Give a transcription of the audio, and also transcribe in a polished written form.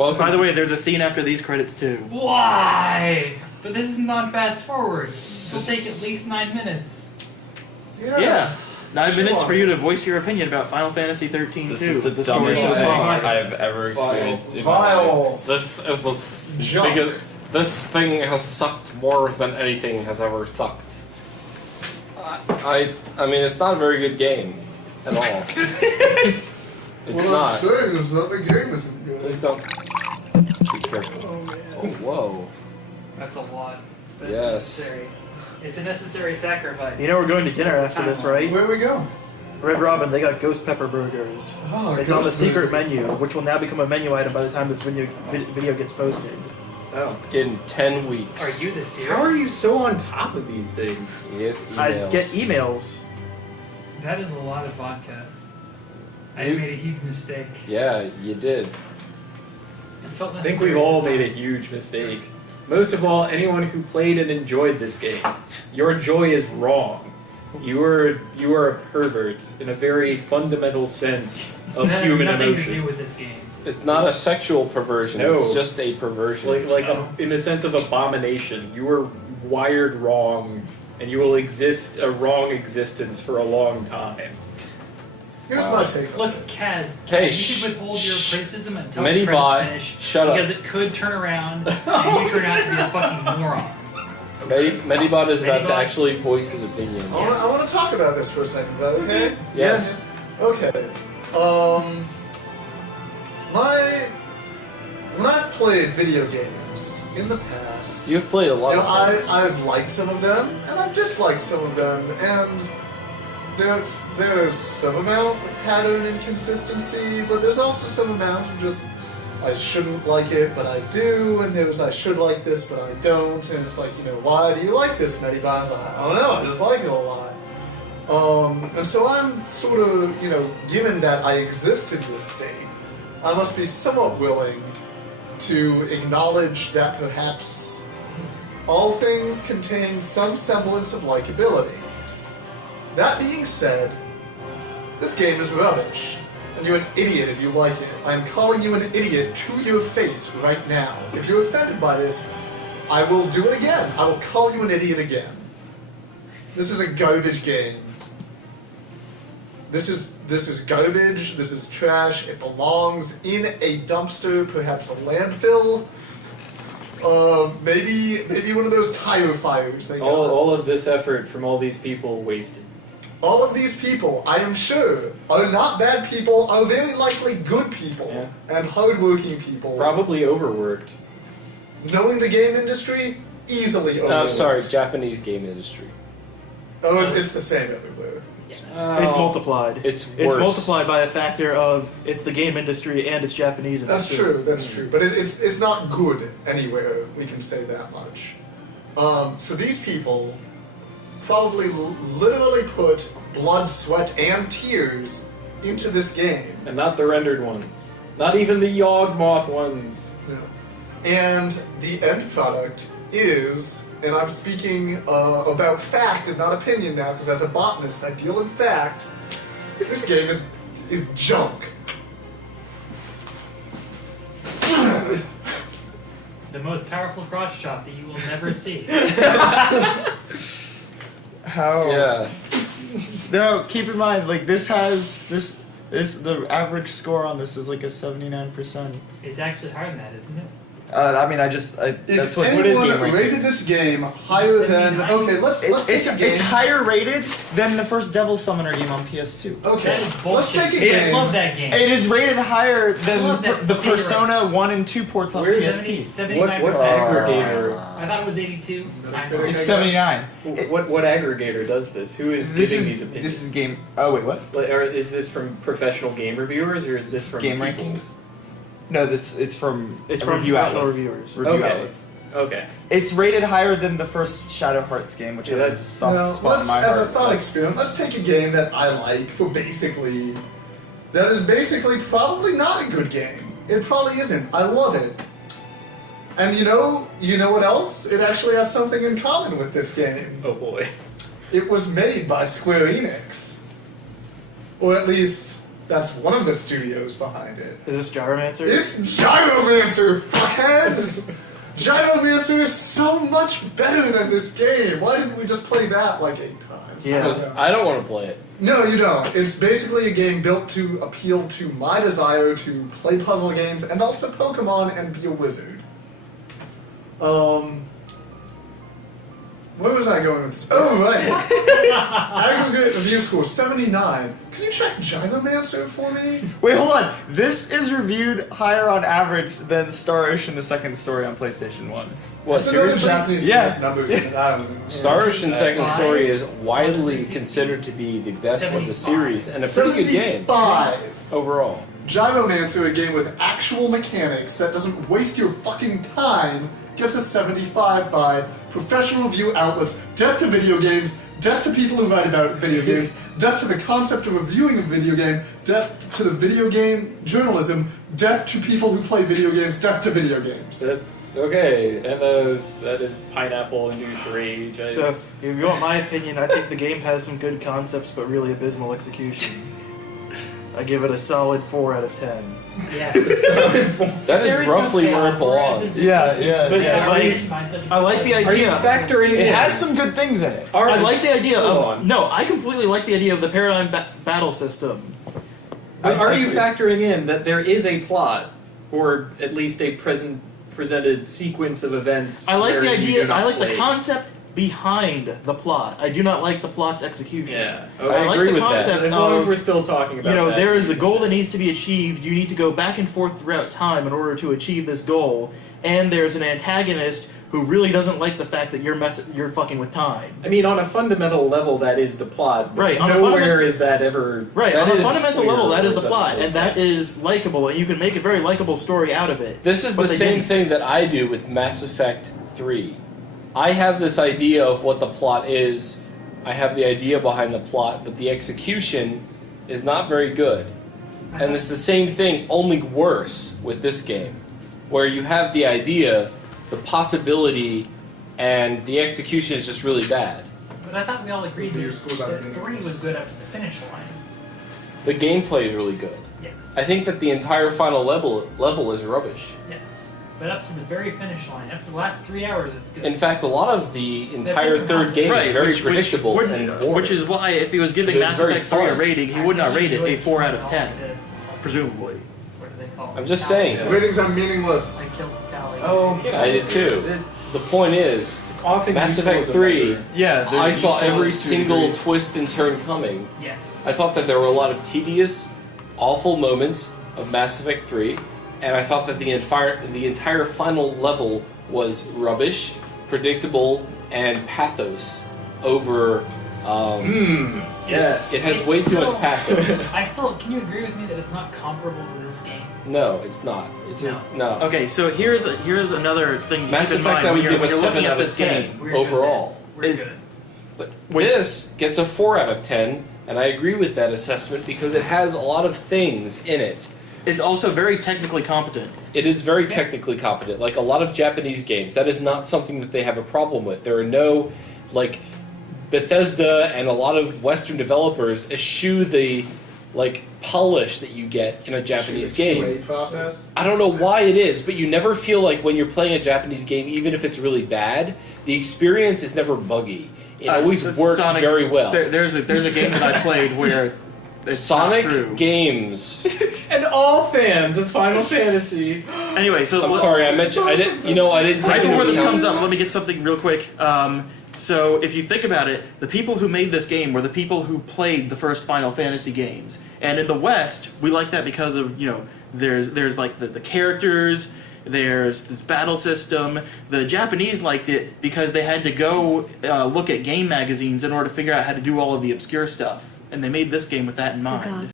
Well, by the way, there's a scene after these credits too. Why? But this is not fast forward. This will take at least 9 minutes. Yeah. 9 minutes for you to voice your opinion about Final Fantasy 13 This too. is the dumbest story thing so far. I've ever experienced. In my Vile. life. This is the Junk. biggest. This thing has sucked more than anything has ever sucked. I mean, it's not a very good game at all. It's not. I'm saying is that the game isn't good. Please don't. Be careful. Oh, man. Oh, whoa. That's a lot. That's Yes. necessary. It's a necessary sacrifice. You know we're going to dinner after this, right? Where do we go? Red Robin, they got ghost pepper burgers. Oh, It's on the Ghost secret Burger. menu, which will now become a menu item by the time this video gets posted. Oh. In 10 weeks. Are you the serious? How are you so on top of these things? It's emails. I get emails. That is a lot of vodka. I made a huge mistake. Yeah, you did. It felt I think necessary we've all at the made a time. huge mistake. Most of all, anyone who played and enjoyed this game. Your joy is wrong. You are a pervert in a very fundamental sense of That has human nothing to emotion. do with this game. It's not a sexual perversion, No. it's just a perversion. Like in the sense of abomination. You were wired wrong, and you will exist a wrong existence for a long time. Here's my take on Look, it. Kaz, Okay, you should withhold your shh. criticism until Many the credits bot, finish, shut up. because it could turn around and you turn out to be a fucking moron. Medibot is about to Medibot? actually voice his opinion. I want to talk about this for a second. Is that okay? Yes. Okay. When I've played video games in the past, You've played a lot you know, of things. I've liked some of them, and I've disliked some of them, and there's some amount of pattern inconsistency, but there's also some amount of just, I shouldn't like it, but I do, and there's I should like this, but I don't, and it's like, why do you like this, Medibot? Like, I don't know, I just like it a lot. And so I'm sort of, given that I exist in this state, I must be somewhat willing to acknowledge that perhaps all things contain some semblance of likability. That being said, this game is rubbish, and you're an idiot if you like it. I'm calling you an idiot to your face right now. If you're offended by this, I will do it again. I will call you an idiot again. This is a garbage game. This is garbage, this is trash, it belongs in a dumpster, perhaps a landfill. Maybe one of those tire fires they got. All of this effort from all these people wasted. All of these people, I am sure, are not bad people, are very likely good people, Yeah. and hardworking people. Probably overworked. Knowing the game industry, easily No, I'm overworked. sorry, Japanese game industry. Oh, it's the same everywhere. It's multiplied. It's It's worse. multiplied by a factor of it's the game industry and it's Japanese That's industry. true, that's true. But it's not good anywhere, we can say that much. So these people probably literally put blood, sweat, and tears into this game. And not the rendered ones. Not even the Yawgmoth ones. And the end product is, and I'm speaking about fact and not opinion now, because as a botanist I deal in fact, this game is junk. The most powerful cross shot that you will never see. How? Yeah. No, keep in mind, like the average score on this is like a 79%. It's actually higher than that, isn't it? That's If what anyone game rankings. rated this game higher than 79? okay, let's take a game. It's higher rated than the first Devil Summoner game on PS2. Okay, That is let's bullshit. take a I game. love that game. It is rated higher than love that. the Okay, you're Persona 1 and 2 ports on Where's PSP. 79%. What aggregator? I thought it was 82. It's 79. What aggregator does this? Who is This giving is these opinions? this is game. Oh wait, what? Like, is this from professional game reviewers or is this from Game people? rankings? No, it's from It's from review professional outlets. reviewers. Review Okay. outlets. Okay. It's rated higher than the first Shadow Hearts game, which See, has a that's- soft Now, spot in let's, my as a heart. thought experiment, let's take a game that I like that is basically probably not a good game. It probably isn't. I love it. And you know what else? It actually has something in common with this game. Oh boy. It was made by Square Enix. Or at least That's one of the studios behind it. Is this Gyromancer? It's Gyromancer, fuckheads! Gyromancer is so much better than this game. Why didn't we just play that like 8 times? Yeah. I don't know. I don't want to play it. No, you don't. It's basically a game built to appeal to my desire to play puzzle games and also Pokemon and be a wizard. Where was I going with this? Oh, right. Aggregate review score 79. Can you check Gyromancer for me? Wait, hold on. This is reviewed higher on average than Star Ocean: The Second Story on PlayStation 1. What, That's another seriously? Japanese Yeah. numbers in it. I don't know. Star Ocean Second Five? Story is widely considered to be the best of the 75. series and a pretty good game 75. overall. Gyromancer, a game with actual mechanics that doesn't waste your fucking time, gets a 75 by professional review outlets. Death to video games, death to people who write about video games, death to the concept of reviewing a video game, death to the video game journalism, death to people who play video games, death to video games. Okay, and that is pineapple-induced rage. So, if you want my opinion, I think the game has some good concepts, but really abysmal execution. I give it a solid 4 out of 10. Yes. That is There roughly no where it fail, whereas belongs. it's Yeah, just- yeah, But yeah. are Like, you- I like the Are you idea. factoring It in? has some good things in it. Are- I like the idea Hold of on. no. I completely like the idea of the paradigm battle system. But are you agree. factoring in that there is a plot, or at least a presented sequence of events? I like where the you do idea. not I like play? the concept behind the plot. I do not like the plot's execution. Yeah, I okay. like agree the with that. concept As long as of, we're still talking about you know, that. there is a goal that needs to be achieved. You need to go back and forth throughout time in order to achieve this goal. And there's an antagonist who really doesn't like the fact that you're fucking with time. I mean, on a fundamental level, that is the plot. But Right, on a nowhere fundamental- is that ever. Right, That on a is fundamental clear level, that is or the doesn't plot, make and that is likable, and you can make a very likable story out of it. This is But the they same didn't. thing that I do with Mass Effect 3. I have this idea of what the plot is. I have the idea behind the plot, but the execution is not very good. And it's the same thing, only worse with this game, where you have the idea, the possibility, and the execution is just really bad. But I thought we all agreed Your that, scores out of 3 was good up to the finish line. The gameplay is really good. Yes. I think that the entire final level is rubbish. Yes. But up to the very finish line, up to the last 3 hours, it's good. In fact, a lot of the entire That's third game Right, is very which predictable wouldn't- and boring. which is why if he was giving But it's Mass very Effect 3 a fun. rating, he I would not really rate it a enjoyed 4 out of all 10, the- presumably. What do they call it? I'm just Tally. saying. Ratings are meaningless. I killed the tally. Oh, get out I of did here. too. The point is, It's often Mass useful Effect as a 3, measure. Yeah, I saw every single twist and turn coming. Yes. I thought that there were a lot of tedious, awful moments of Mass Effect 3, and I thought that the entire final level was rubbish, predictable, and pathos over. Yes. It has It's way too still- much pathos. I still. Can you agree with me that it's not comparable to this game? No, it's not. It's No. no. Okay, so here's another thing to Mass keep in Effect mind I when would you're, give a when you're 7 looking out at of this 10 game. We're overall. Good then. It- We're good. But Wait. this gets a 4 out of 10, and I agree with that assessment because it has a lot of things in it. It's also very technically competent. It is very technically competent. Like a lot of Japanese games, that is not something that they have a problem with. There are no, like, Bethesda and a lot of Western developers eschew the, like, polish that you get in a Japanese game. QA process. I don't know why it is, but you never feel like when you're playing a Japanese game, even if it's really bad, the experience is never buggy. It always works Sonic- very well. There's a game that I played where it's Sonic not true. games. And all fans of Final Fantasy. Anyway, so I'm sorry, I mentioned I didn't. You know, I didn't. Right take before into this account- comes up, let me get something real quick. So if you think about it, the people who made this game were the people who played the first Final Fantasy games, and in the West, we like that because of there's like the characters, there's this battle system. The Japanese liked it because they had to go look at game magazines in order to figure out how to do all of the obscure stuff, and they made this game with that in mind. God.